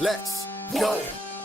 Let's go.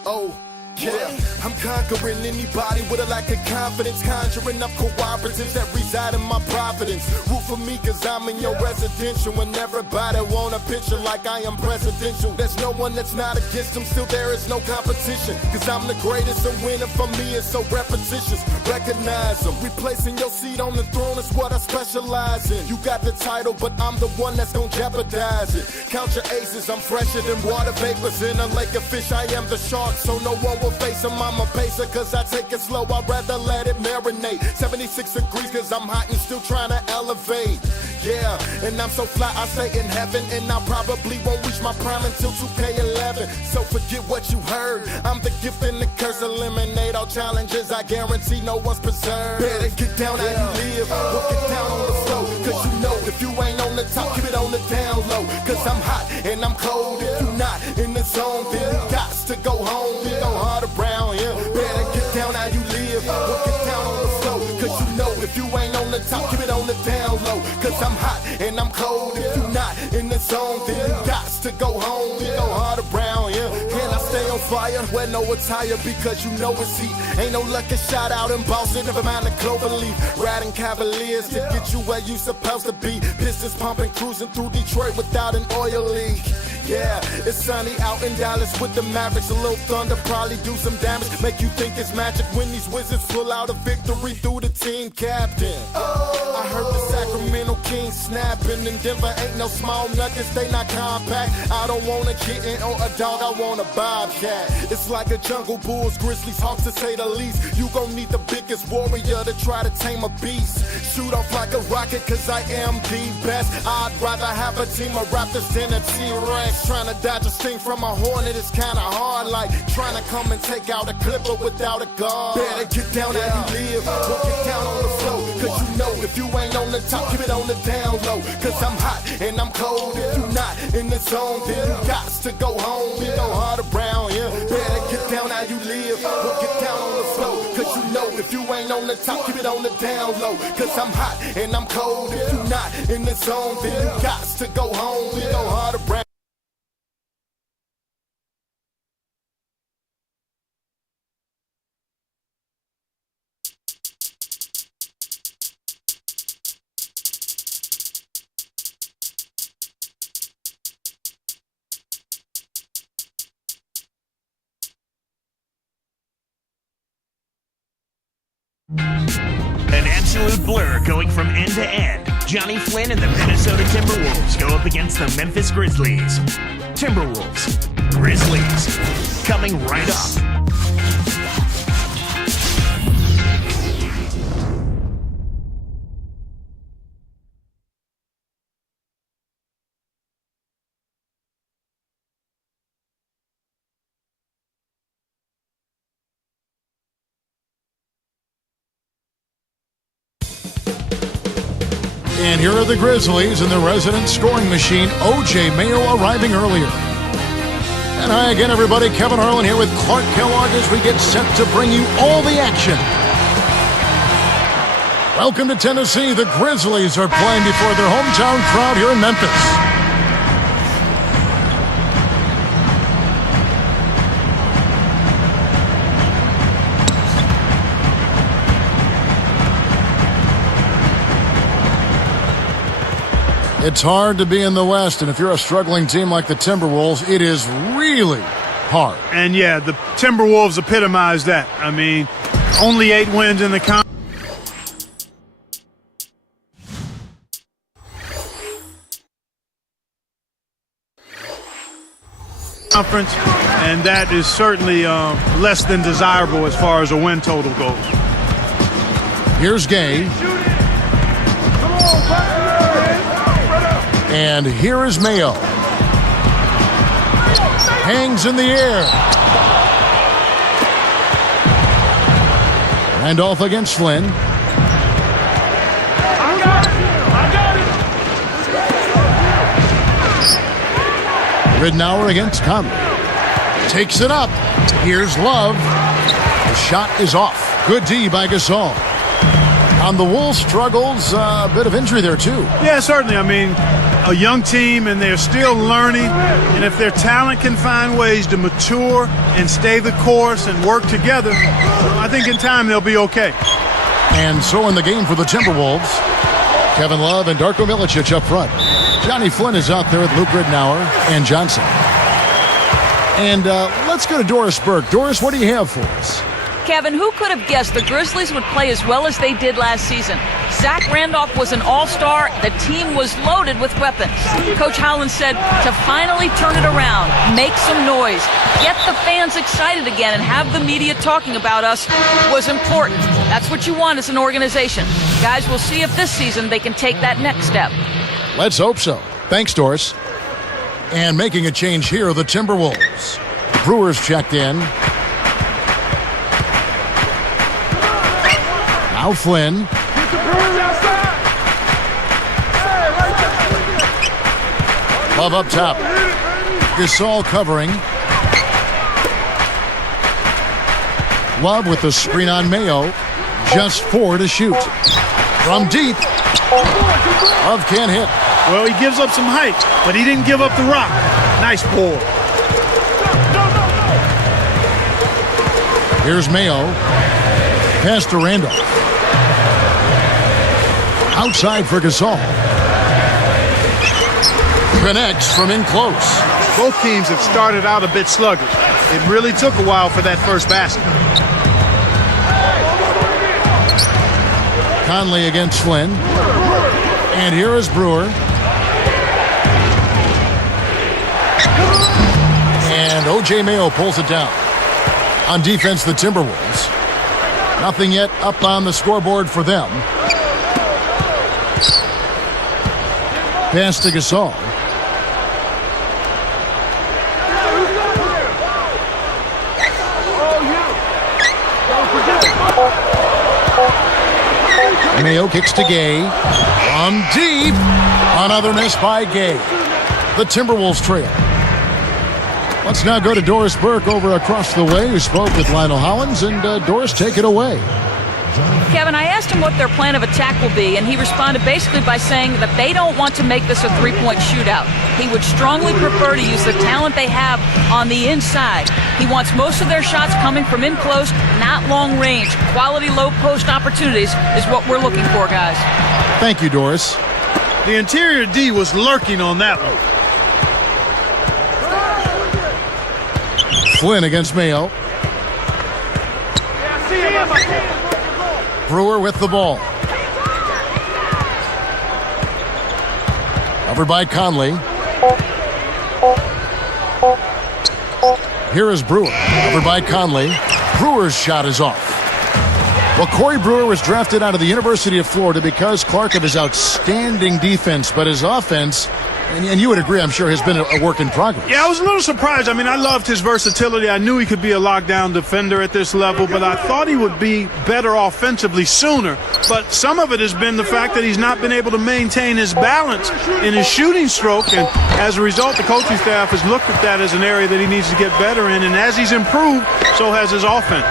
Oh, yeah. I'm conquering anybody with a lack of confidence, conjuring up cooperatives that reside in my providence. Root for me cause I'm in your residential, and everybody want a picture like I am presidential. There's no one that's not against them, still there is no competition, cause I'm the greatest, and winning for me is so repetitious. Recognize them, replacing your seat on the throne is what I specialize in. You got the title, but I'm the one that's gonna jeopardize it. Count your aces, I'm fresher than water vapors in a lake of fish. I am the shark, so no one will face him. I'm a pacer cause I take it slow, I'd rather let it marinate. 76 degrees cause I'm hot and still trying to elevate. Yeah, and I'm so fly I stay in heaven, and I probably won't reach my prime until 2K11. So forget what you heard, I'm the gift and the curse. Eliminate all challenges, I guarantee no one's preserved. Better get down how you live, walk it down on the floor, cause you know if you ain't on the top, keep it on the down low. Cause I'm hot and I'm cold, if you not in the zone, then you got to go home. We go hard around here, better get down how you live, walk it down on the floor, cause you know if you ain't on the top, keep it on the down low. Cause I'm hot and I'm cold, if you not in the zone, then you got to go home. We go hard around here, can I stay on fire? Wear no attire because you know it's heat. Ain't no lucky shot out in Boston, never mind the clover leaf. Riding Cavaliers to get you where you supposed to be. Pistons pumping, cruising through Detroit without an oil leak. Yeah, it's sunny out in Dallas with the Mavericks. A little thunder probably do some damage, make you think it's magic when these Wizards pull out a victory through the team captain. I heard the Sacramento Kings snapping, in Denver ain't no small nuggets, they not compact. I don't want a kitten or a dog, I want a bobcat. It's like a jungle, bulls, grizzlies, hawks to say the least. You gon' need the biggest warrior to try to tame a beast. Shoot off like a rocket cause I am the best. I'd rather have a team of raptors than a T-Rex. Trying to dodge a sting from a hornet is kinda hard, like trying to come and take out a clipper without a guard. Better get down how you live, walk it down on the floor, cause you know if you ain't on the top, keep it on the down low. Cause I'm hot and I'm cold, if you not in the zone, then you got to go home. We go hard around here, better get down how you live, walk it down on the floor, cause you know if you ain't on the top, keep it on the down low. Cause I'm hot and I'm cold, if you not in the zone, then you got to go home. We go hard around. An absolute blur going from end to end. Johnny Flynn and the Minnesota Timberwolves go up against the Memphis Grizzlies. Timberwolves, Grizzlies, coming right up. And here are the Grizzlies and the resident scoring machine, O.J. Mayo, arriving earlier. And hi again, everybody. Kevin Harlan here with Clark Kellogg as we get set to bring you all the action. Welcome to Tennessee. The Grizzlies are playing before their hometown crowd here in Memphis. It's hard to be in the West, and if you're a struggling team like the Timberwolves, it is really hard. And yeah, the Timberwolves epitomize that. I mean, only 8 wins in the conference, and that is certainly less than desirable as far as a win total goes. Here's Gay. And here is Mayo. Hangs in the air. And off against Flynn. I got it. Ridnour against Conley. Takes it up. Here's Love. The shot is off. Good D by Gasol. On the Wolves' struggles, a bit of injury there, too. Yeah, certainly. I mean, a young team, and they're still learning. And if their talent can find ways to mature and stay the course and work together, I think in time they'll be okay. And so in the game for the Timberwolves, Kevin Love and Darko Milicic up front. Johnny Flynn is out there with Luke Ridnour and Johnson. And let's go to Doris Burke. Doris, what do you have for us? Kevin, who could have guessed the Grizzlies would play as well as they did last season? Zach Randolph was an all-star. The team was loaded with weapons. Coach Howland said to finally turn it around, make some noise, get the fans excited again, and have the media talking about us was important. That's what you want as an organization. Guys, we'll see if this season they can take that next step. Let's hope so. Thanks, Doris. And making a change here are the Timberwolves. Brewers checked in. Now Flynn. Love up top. Gasol covering. Love with the screen on Mayo. Just 4 to shoot. From deep. Love can't hit. Well, he gives up some height, but he didn't give up the rock. Nice ball. Here's Mayo. Pass to Randolph. Outside for Gasol. Connects from in close. Both teams have started out a bit sluggish. It really took a while for that first basket. Conley against Flynn. And here is Brewer. And O.J. Mayo pulls it down. On defense, the Timberwolves. Nothing yet up on the scoreboard for them. Pass to Gasol. Mayo kicks to Gay. From deep. Another miss by Gay. The Timberwolves trail. Let's now go to Doris Burke over across the way, who spoke with Lionel Hollins. And Doris, take it away. Kevin, I asked him what their plan of attack will be, and he responded basically by saying that they don't want to make this a three-point shootout. He would strongly prefer to use the talent they have on the inside. He wants most of their shots coming from in close, not long range. Quality low post opportunities is what we're looking for, guys. Thank you, Doris. The interior D was lurking on that one. Flynn against Mayo. Brewer with the ball. Covered by Conley. Here is Brewer. Covered by Conley. Brewer's shot is off. Well, Corey Brewer was drafted out of the University of Florida because, Clark, of his outstanding defense, but his offense, and you would agree, I'm sure, has been a work in progress. Yeah, I was a little surprised. I mean, I loved his versatility. I knew he could be a lockdown defender at this level, but I thought he would be better offensively sooner. But some of it has been the fact that he's not been able to maintain his balance in his shooting stroke, and as a result, the coaching staff has looked at that as an area that he needs to get better in, and as he's improved, so has his offense.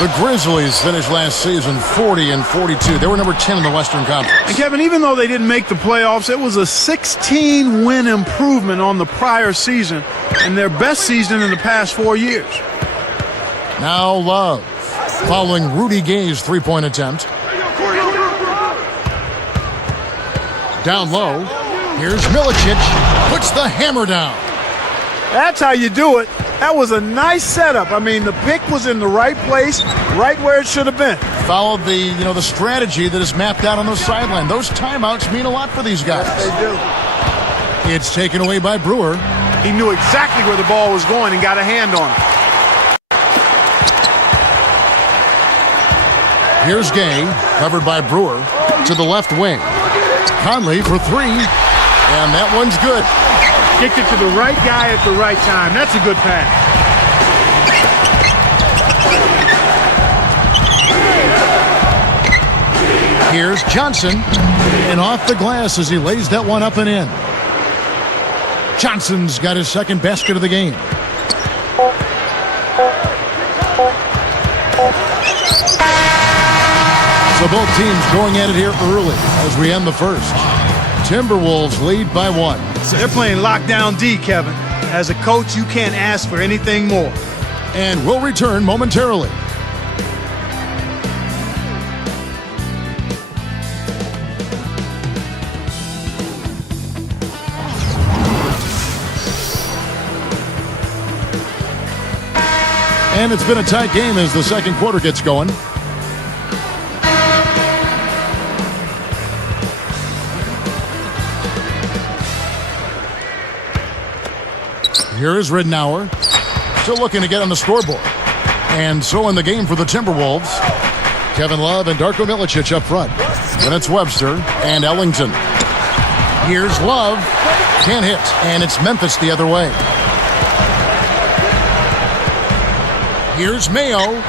The Grizzlies finished last season 40-42. They were number 10 in the Western Conference. And Kevin, even though they didn't make the playoffs, it was a 16-win improvement on the prior season and their best season in the past 4 years. Now Love, following Rudy Gay's three-point attempt. Down low, here's Milicic, puts the hammer down. That's how you do it. That was a nice setup. I mean, the pick was in the right place, right where it should have been. Followed the strategy that is mapped out on the sideline. Those timeouts mean a lot for these guys. Yes, they do. It's taken away by Brewer. He knew exactly where the ball was going and got a hand on it. Here's Gay, covered by Brewer, to the left wing. Conley for three, and that one's good. Kicked it to the right guy at the right time. That's a good pass. Here's Johnson, and off the glass as he lays that one up and in. Johnson's got his second basket of the game. So both teams going at it here early as we end the first. Timberwolves lead by 1. They're playing lockdown D, Kevin. As a coach, you can't ask for anything more. And we'll return momentarily. And it's been a tight game as the second quarter gets going. Here is Ridnour, still looking to get on the scoreboard. And so in the game for the Timberwolves, Kevin Love and Darko Milicic up front. Then it's Webster and Ellington. Here's Love, can't hit, and it's Memphis the other way. Here's Mayo,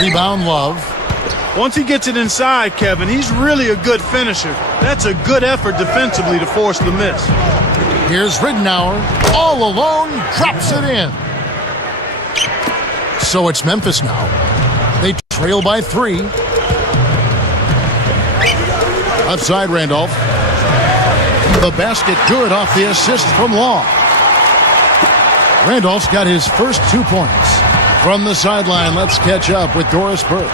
rebound Love. Once he gets it inside, Kevin, he's really a good finisher. That's a good effort defensively to force the miss. Here's Ridnour, all alone, drops it in. So it's Memphis now. They trail by 3. Left side, Randolph. The basket good off the assist from Law. Randolph's got his first 2 points. From the sideline, let's catch up with Doris Burke.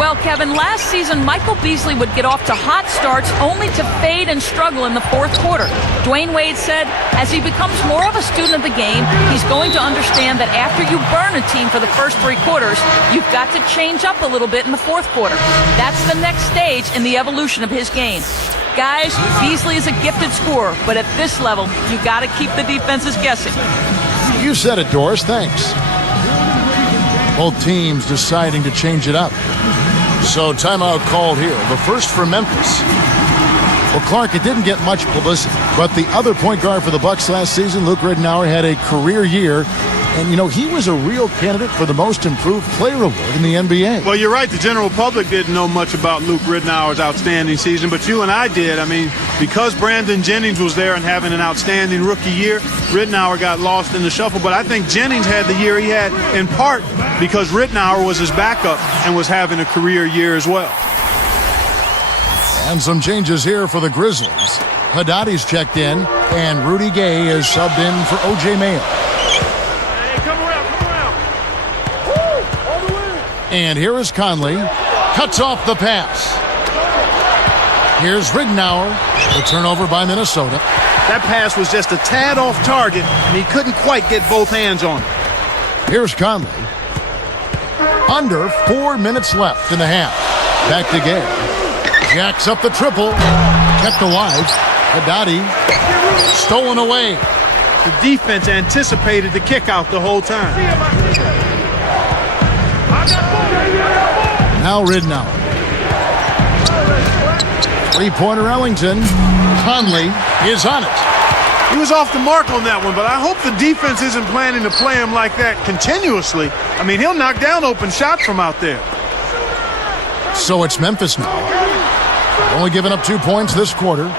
Well, Kevin, last season, Michael Beasley would get off to hot starts only to fade and struggle in the fourth quarter. Dwayne Wade said, as he becomes more of a student of the game, he's going to understand that after you burn a team for the first 3 quarters, you've got to change up a little bit in the fourth quarter. That's the next stage in the evolution of his game. Guys, Beasley is a gifted scorer, but at this level, you got to keep the defenses guessing. You said it, Doris. Thanks. Both teams deciding to change it up. So timeout called here. The first for Memphis. Well, Clark, it didn't get much publicity, but the other point guard for the Bucks last season, Luke Ridnour, had a career year. And, you know, he was a real candidate for the most improved player award in the NBA. Well, you're right. The general public didn't know much about Luke Ridnour's outstanding season, but you and I did. I mean, because Brandon Jennings was there and having an outstanding rookie year, Ridnour got lost in the shuffle. But I think Jennings had the year he had in part because Ridnour was his backup and was having a career year as well. And some changes here for the Grizzlies. Haddadi's checked in, and Rudy Gay is subbed in for O.J. Mayo. And here is Conley. Cuts off the pass. Here's Ridnour. The turnover by Minnesota. That pass was just a tad off target, and he couldn't quite get both hands on it. Here's Conley. Under 4 minutes left in the half. Back to Gay. Jacks up the triple. Kept alive. Haddadi. Stolen away. The defense anticipated the kick out the whole time. Now Ridnour. 3-pointer Ellington. Conley is on it. He was off the mark on that one, but I hope the defense isn't planning to play him like that continuously. I mean, he'll knock down open shots from out there. So it's Memphis now. Only giving up 2 points this quarter.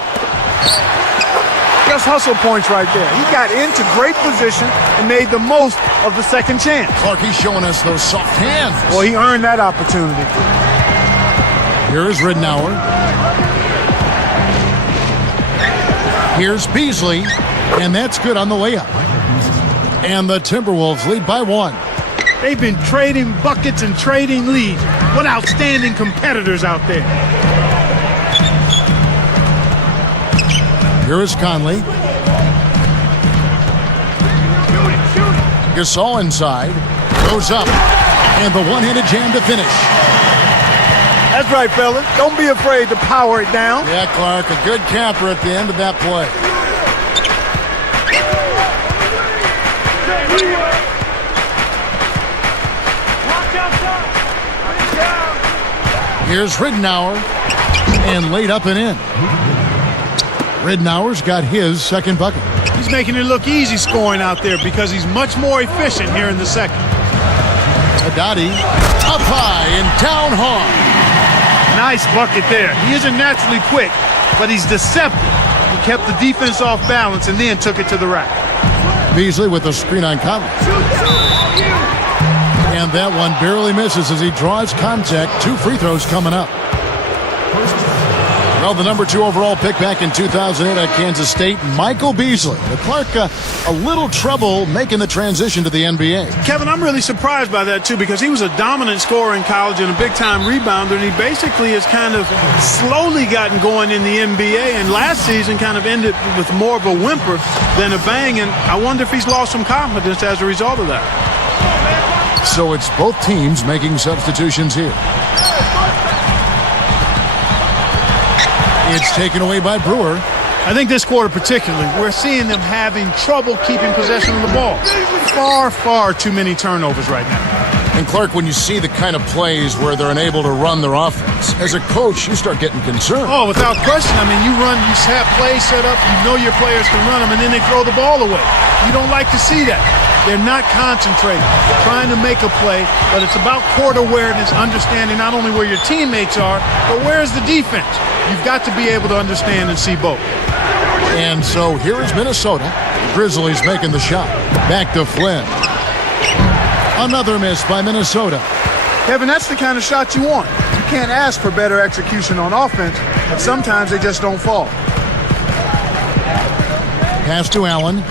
Just hustle points right there. He got into great position and made the most of the second chance. Clark, he's showing us those soft hands. Well, he earned that opportunity. Here is Ridnour. Here's Beasley, and that's good on the layup. And the Timberwolves lead by 1. They've been trading buckets and trading leads. What outstanding competitors out there. Here is Conley. Gasol inside. Goes up. And the one-handed jam to finish. That's right, fellas. Don't be afraid to power it down. Yeah, Clark, a good capper at the end of that play. Here's Ridnour. And laid up and in. Ridnour's got his second bucket. He's making it look easy scoring out there because he's much more efficient here in the second. Haddadi up high and down hard. Nice bucket there. He isn't naturally quick, but he's deceptive. He kept the defense off balance and then took it to the rack. Beasley with a screen on Conley. And that one barely misses as he draws contact. 2 free throws coming up. Well, the number 2 overall pick back in 2008 at Kansas State, Michael Beasley. But Clark, a little trouble making the transition to the NBA. Kevin, I'm really surprised by that, too, because he was a dominant scorer in college and a big-time rebounder, and he basically has kind of slowly gotten going in the NBA, and last season kind of ended with more of a whimper than a bang, and I wonder if he's lost some confidence as a result of that. So it's both teams making substitutions here. It's taken away by Brewer. I think this quarter particularly, we're seeing them having trouble keeping possession of the ball. Far too many turnovers right now. And Clark, when you see the kind of plays where they're unable to run their offense, as a coach, you start getting concerned. Oh, without question. I mean, you have plays set up, you know your players can run them, and then they throw the ball away. You don't like to see that. They're not concentrating, trying to make a play, but it's about court awareness, understanding not only where your teammates are, but where's the defense. You've got to be able to understand and see both. And so here is Minnesota. Grizzlies making the shot. Back to Flynn. Another miss by Minnesota. Kevin, that's the kind of shot you want. You can't ask for better execution on offense, but sometimes they just don't fall. Pass to Allen.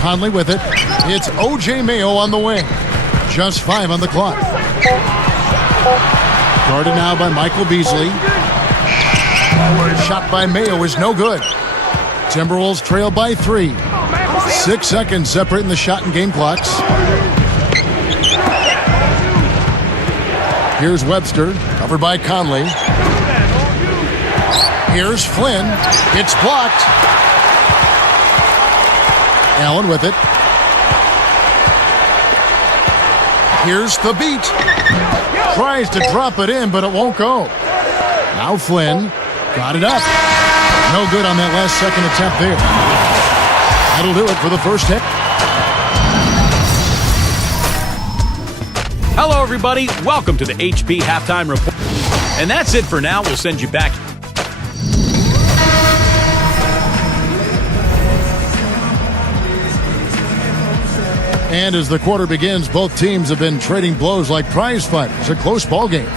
Conley with it. It's O.J. Mayo on the wing. Just 5 on the clock. Guarded now by Michael Beasley. Shot by Mayo is no good. Timberwolves trail by 3. 6 seconds separating the shot and game clocks. Here's Webster, covered by Conley. Here's Flynn. It's blocked. Allen with it. Here's the beat. Tries to drop it in, but it won't go. Now Flynn got it up. No good on that last second attempt there. That'll do it for the first hit. Hello, everybody. Welcome to the HP Halftime Report. And that's it for now. We'll send you back. And as the quarter begins, both teams have been trading blows like prize fighters. A close ball game.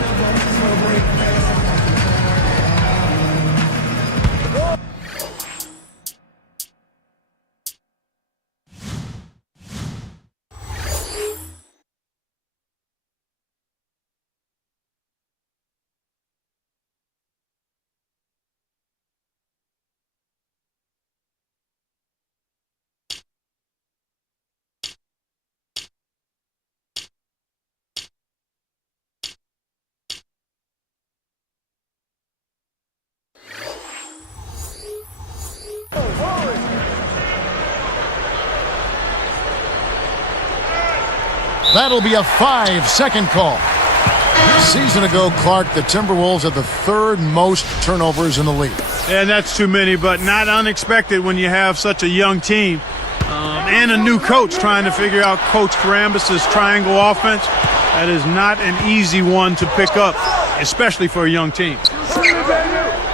That'll be a 5-second call. A season ago, Clark, the Timberwolves had the 3rd most turnovers in the league. And that's too many, but not unexpected when you have such a young team and a new coach trying to figure out Coach Karambas' triangle offense. That is not an easy one to pick up, especially for a young team.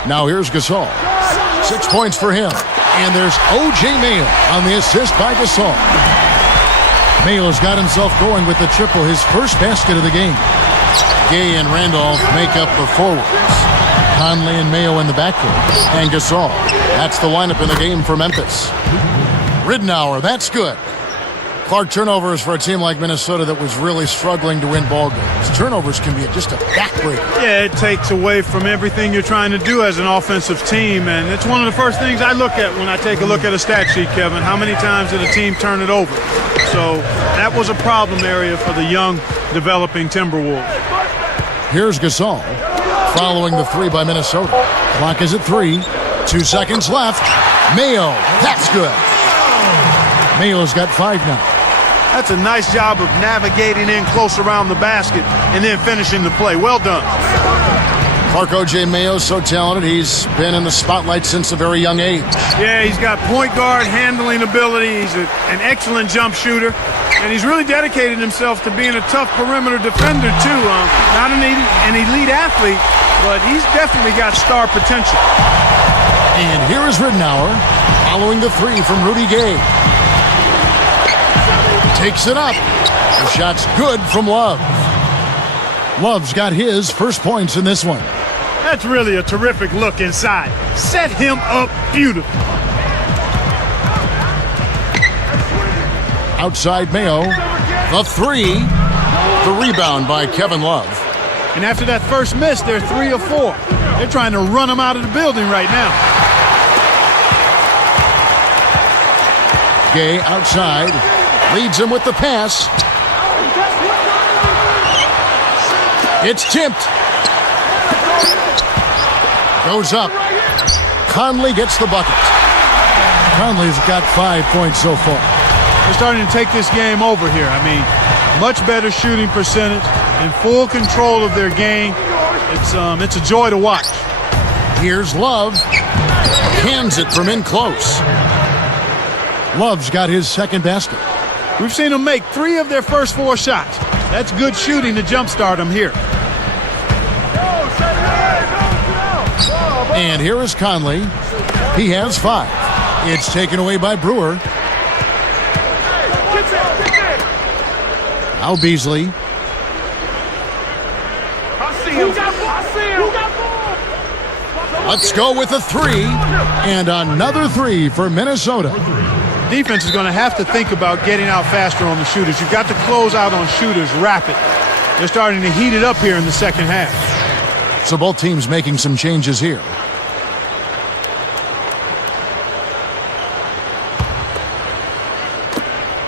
Now here's Gasol. 6 points for him. And there's O.J. Mayo on the assist by Gasol. Mayo's got himself going with the triple, his first basket of the game. Gay and Randolph make up the forwards. Conley and Mayo in the backcourt. And Gasol. That's the lineup in the game for Memphis. Ridnour, that's good. Clark, turnovers for a team like Minnesota that was really struggling to win ball games. Turnovers can be just a backbreaker. Yeah, it takes away from everything you're trying to do as an offensive team, and it's one of the first things I look at when I take a look at a stat sheet, Kevin. How many times did a team turn it over? So that was a problem area for the young, developing Timberwolves. Here's Gasol, following the 3 by Minnesota. Clock is at 3. 2 seconds left. Mayo, that's good. Mayo's got 5 now. That's a nice job of navigating in close around the basket and then finishing the play. Well done. Clark, O.J. Mayo's so talented. He's been in the spotlight since a very young age. Yeah, he's got point guard handling ability. He's an excellent jump shooter. And he's really dedicated himself to being a tough perimeter defender, too. Not an elite athlete, but he's definitely got star potential. And here is Ridnour, following the 3 from Rudy Gay. Takes it up. The shot's good from Love. Love's got his first points in this one. That's really a terrific look inside. Set him up beautiful. Outside Mayo. The three. The rebound by Kevin Love. And after that first miss, they're 3 of 4. They're trying to run him out of the building right now. Gay outside. Leads him with the pass. It's tipped. Goes up. Conley gets the bucket. Conley's got 5 points so far. They're starting to take this game over here. I mean, much better shooting percentage, in full control of their game. It's a joy to watch. Here's Love. Hands it from in close. Love's got his second basket. We've seen them make 3 of their first 4 shots. That's good shooting to jumpstart them here. And here is Conley. He has 5. It's taken away by Brewer. Now Beasley. Let's go with a 3. And another 3 for Minnesota. Defense is going to have to think about getting out faster on the shooters. You've got to close out on shooters rapid. They're starting to heat it up here in the second half. So both teams making some changes here.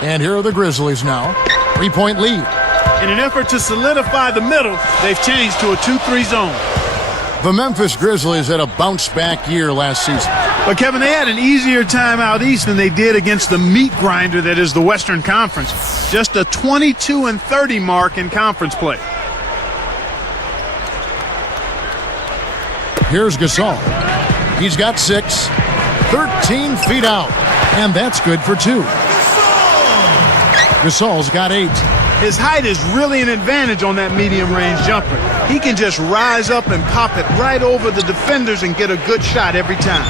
And here are the Grizzlies now. 3-point lead. In an effort to solidify the middle, they've changed to a 2-3 zone. The Memphis Grizzlies had a bounce-back year last season. But, Kevin, they had an easier time out east than they did against the meat grinder that is the Western Conference. Just a 22-30 mark in conference play. Here's Gasol. He's got 6. 13 feet out. And that's good for 2. Gasol's got 8. His height is really an advantage on that medium-range jumper. He can just rise up and pop it right over the defenders and get a good shot every time.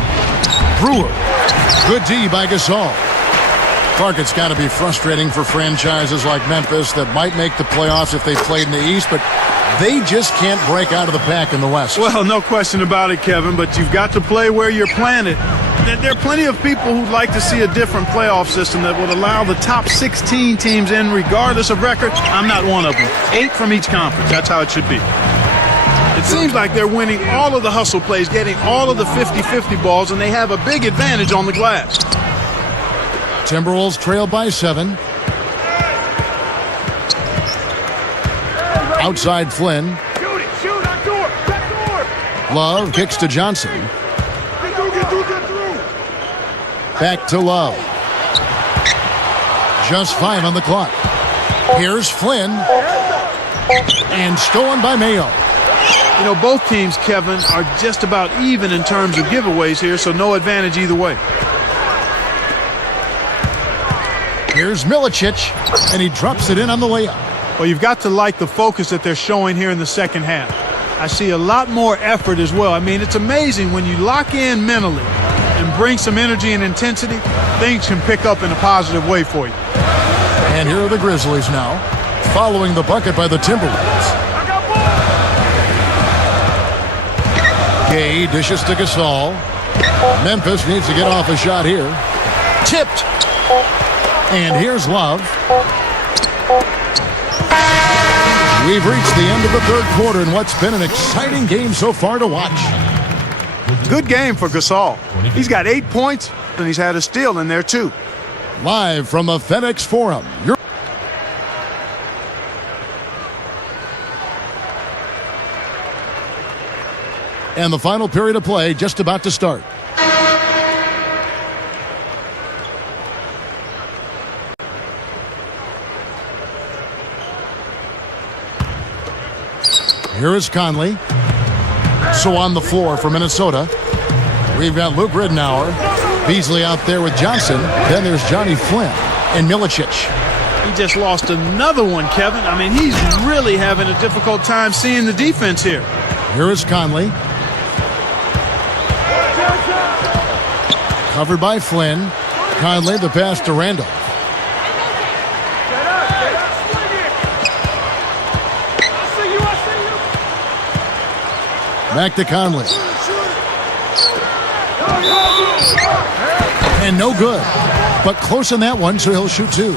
Brewer. Good D by Gasol. Clark, it's got to be frustrating for franchises like Memphis that might make the playoffs if they played in the East, but they just can't break out of the pack in the West. Well, no question about it, Kevin, but you've got to play where you're planted. There are plenty of people who'd like to see a different playoff system that would allow the top 16 teams in regardless of record. I'm not one of them. 8 from each conference. That's how it should be. It seems like they're winning all of the hustle plays, getting all of the 50-50 balls, and they have a big advantage on the glass. Timberwolves trail by 7. Outside Flynn. Love kicks to Johnson. Back to Love. Just 5 on the clock. Here's Flynn. And stolen by Mayo. You know, both teams, Kevin, are just about even in terms of giveaways here, so no advantage either way. Here's Milicic, and he drops it in on the layup. Well, you've got to like the focus that they're showing here in the second half. I see a lot more effort as well. I mean, it's amazing when you lock in mentally and bring some energy and intensity, things can pick up in a positive way for you. And here are the Grizzlies now, following the bucket by the Timberwolves. Gay dishes to Gasol. Memphis needs to get off a shot here. Tipped. And here's Love. We've reached the end of the third quarter in what's been an exciting game so far to watch. Good game for Gasol. He's got 8 points, and he's had a steal in there, too. Live from the FedEx Forum. And the final period of play just about to start. Here is Conley. So on the floor for Minnesota, we've got Luke Ridnour. Beasley out there with Johnson. Then there's Johnny Flynn and Milicic. He just lost another one, Kevin. I mean, he's really having a difficult time seeing the defense here. Here is Conley. Covered by Flynn. Conley, the pass to Randolph. Back to Conley. And no good. But close on that one, so he'll shoot 2.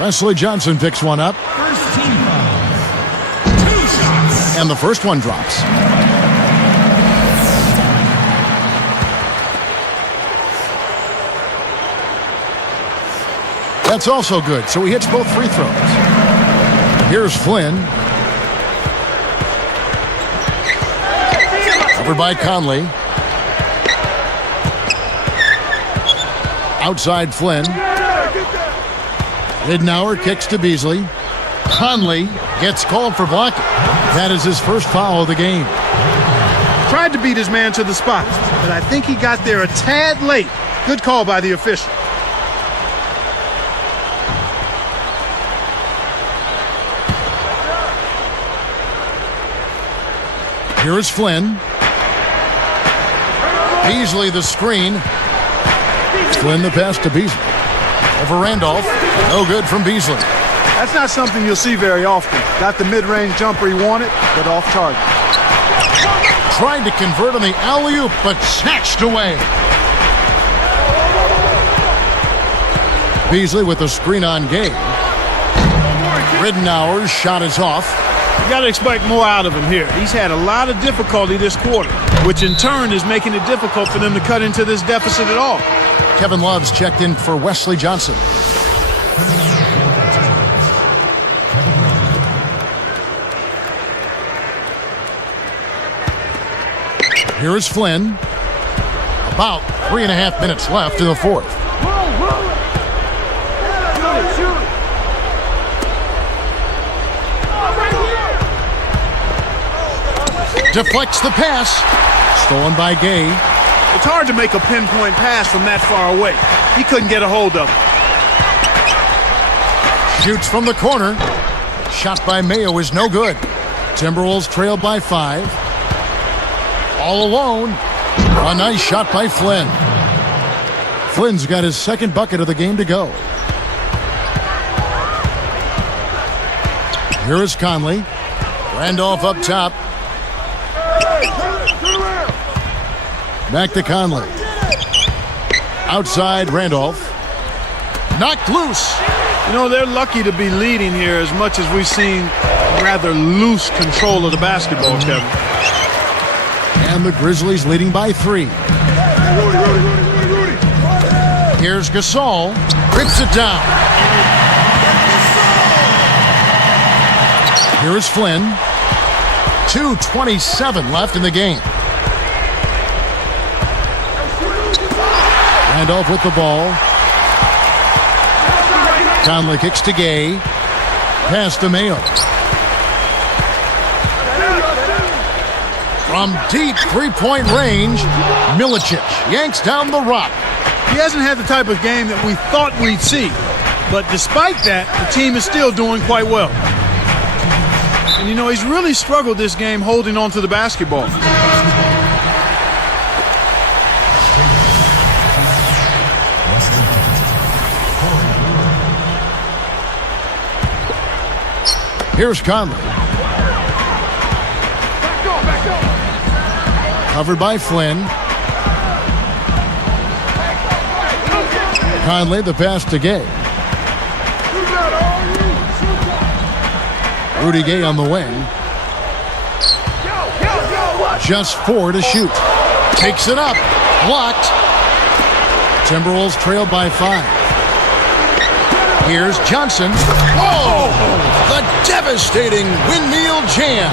Wesley Johnson picks one up. And the first one drops. That's also good, so he hits both free throws. Here's Flynn. Covered by Conley. Outside Flynn. Ridnour kicks to Beasley. Conley gets called for blocking. That is his first foul of the game. Tried to beat his man to the spot, but I think he got there a tad late. Good call by the official. Here is Flynn. Beasley the screen. Flynn the pass to Beasley. Over Randolph. No good from Beasley. That's not something you'll see very often. Got the mid-range jumper he wanted, but off target. Tried to convert on the alley-oop, but snatched away. Beasley with the screen on Gay. Ridnour's shot is off. You got to expect more out of him here. He's had a lot of difficulty this quarter, which in turn is making it difficult for them to cut into this deficit at all. Kevin Love's checked in for Wesley Johnson. Here is Flynn. About 3.5 minutes left in the fourth. Deflects the pass. Stolen by Gay. It's hard to make a pinpoint pass from that far away. He couldn't get a hold of it. Shoots from the corner. Shot by Mayo is no good. Timberwolves trail by 5. All alone. A nice shot by Flynn. Flynn's got his second bucket of the game to go. Here is Conley. Randolph up top. Back to Conley. Outside Randolph. Knocked loose. You know, they're lucky to be leading here as much as we've seen rather loose control of the basketball, Kevin. And the Grizzlies leading by 3. Here's Gasol. Rips it down. Here is Flynn. 2:27 left in the game. Randolph with the ball. Conley kicks to Gay. Pass to Mayo. From deep three-point range, Milicic yanks down the rock. He hasn't had the type of game that we thought we'd see. But despite that, the team is still doing quite well. And you know, he's really struggled this game holding on to the basketball. Here's Conley. Covered by Flynn. Conley, the pass to Gay. Rudy Gay on the wing. Just 4 to shoot. Takes it up. Blocked. Timberwolves trail by 5. Here's Johnson. Oh! The devastating windmill jam.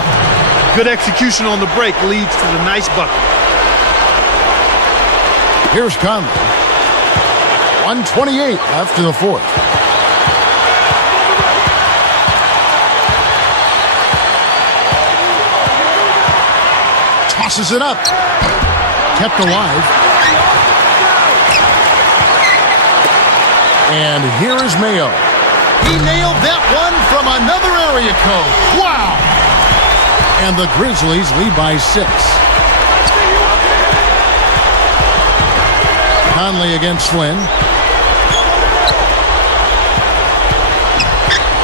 Good execution on the break leads to the nice bucket. Here's Conley. 1:28 left in the fourth. Tosses it up. Kept alive. And here is Mayo. He nailed that one from another area code. Wow! And the Grizzlies lead by 6. Conley against Flynn.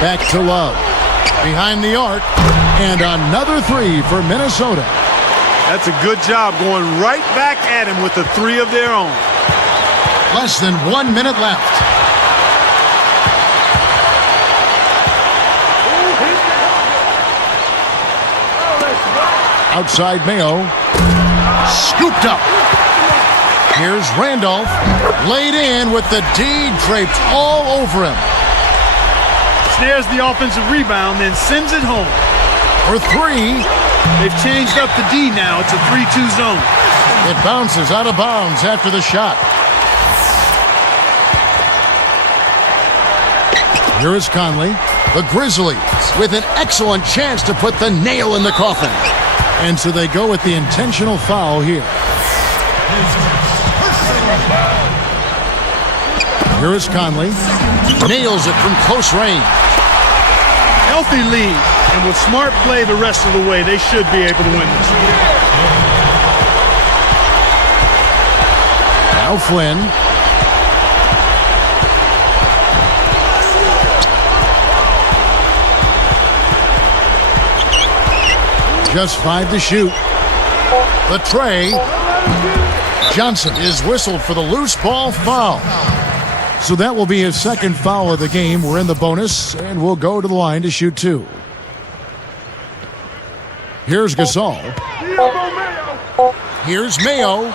Back to Love. Behind the arc. And another three for Minnesota. That's a good job going right back at him with the three of their own. Less than 1 minute left. Outside Mayo. Scooped up. Here's Randolph. Laid in with the D draped all over him. Snares the offensive rebound, then sends it home. For three. They've changed up the D now. It's a 3-2 zone. It bounces out of bounds after the shot. Here is Conley. The Grizzlies with an excellent chance to put the nail in the coffin. And so they go with the intentional foul here. Here is Conley. Nails it from close range. Healthy lead. And with smart play the rest of the way, they should be able to win this. Now Flynn. Just 5 to shoot. The tray. Johnson is whistled for the loose ball foul. So that will be his second foul of the game. We're in the bonus, and we'll go to the line to shoot 2. Here's Gasol. Here's Mayo.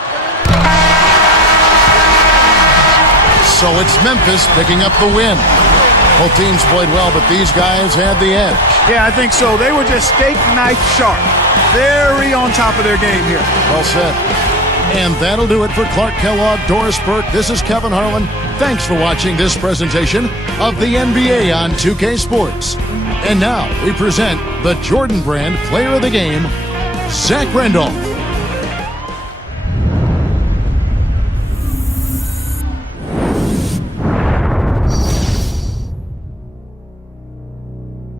So it's Memphis picking up the win. Both teams played well, but these guys had the edge. Yeah, I think so. They were just steak knife sharp. Very on top of their game here. Well said. And that'll do it for Clark Kellogg, Doris Burke. This is Kevin Harlan. Thanks for watching this presentation of the NBA on 2K Sports. And now we present the Jordan Brand Player of the Game, Zach Randolph.